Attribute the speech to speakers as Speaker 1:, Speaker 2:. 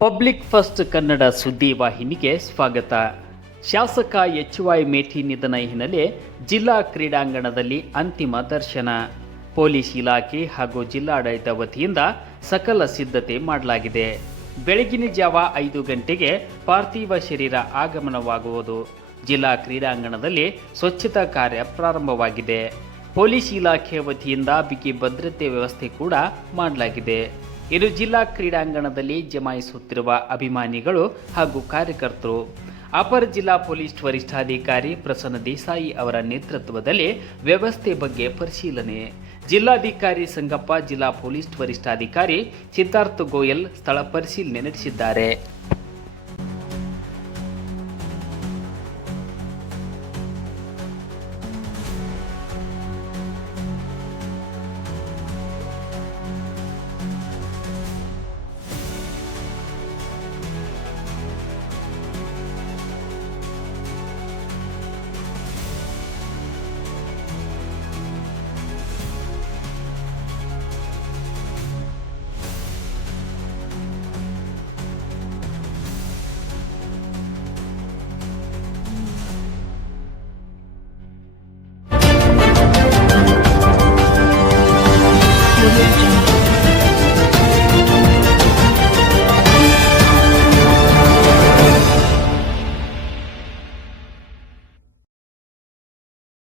Speaker 1: Public first Kannada ಸುದ್ದಿ ವಾಹಿನಿಗೆ ಸ್ವಾಗತ. ಶಾಸಕ ಎಚ್ ವೈ ಮೇಠಿ ನಿಧನ ಹಿನ್ನೆಲೆ ಜಿಲ್ಲಾ ಕ್ರೀಡಾಂಗಣದಲ್ಲಿ ಅಂತಿಮ ದರ್ಶನ. ಪೊಲೀಸ್ ಇಲಾಖೆ ಹಾಗೂ ಜಿಲ್ಲಾಡಳಿತ ವತಿಯಿಂದ ಸಕಲ ಸಿದ್ಧತೆ ಮಾಡಲಾಗಿದೆ. ಬೆಳಗಿನ ಜಾವ ಐದು ಗಂಟೆಗೆ ಪಾರ್ಥಿವ ಶರೀರ ಆಗಮನವಾಗುವುದು. ಜಿಲ್ಲಾ ಕ್ರೀಡಾಂಗಣದಲ್ಲಿ ಸ್ವಚ್ಛತಾ ಕಾರ್ಯ ಪ್ರಾರಂಭವಾಗಿದೆ. ಪೊಲೀಸ್ ಇಲಾಖೆ ವತಿಯಿಂದ ಬಿಗಿ ಭದ್ರತೆ ವ್ಯವಸ್ಥೆ ಕೂಡ ಮಾಡಲಾಗಿದೆ. ಇದು ಜಿಲ್ಲಾ ಕ್ರೀಡಾಂಗಣದಲ್ಲಿ ಜಮಾಯಿಸುತ್ತಿರುವ ಅಭಿಮಾನಿಗಳು ಹಾಗೂ ಕಾರ್ಯಕರ್ತರು. ಅಪರ ಜಿಲ್ಲಾ ಪೊಲೀಸ್ ವರಿಷ್ಠಾಧಿಕಾರಿ ಪ್ರಸನ್ನ ದೇಸಾಯಿ ಅವರ ನೇತೃತ್ವದಲ್ಲಿ ವ್ಯವಸ್ಥೆ ಬಗ್ಗೆ ಪರಿಶೀಲನೆ. ಜಿಲ್ಲಾಧಿಕಾರಿ ಸಂಗಪ್ಪ, ಜಿಲ್ಲಾ ಪೊಲೀಸ್ ವರಿಷ್ಠಾಧಿಕಾರಿ ಸಿದ್ಧಾರ್ಥ ಗೋಯಲ್ ಸ್ಥಳ ಪರಿಶೀಲನೆ ನಡೆಸಿದ್ದಾರೆ. Audio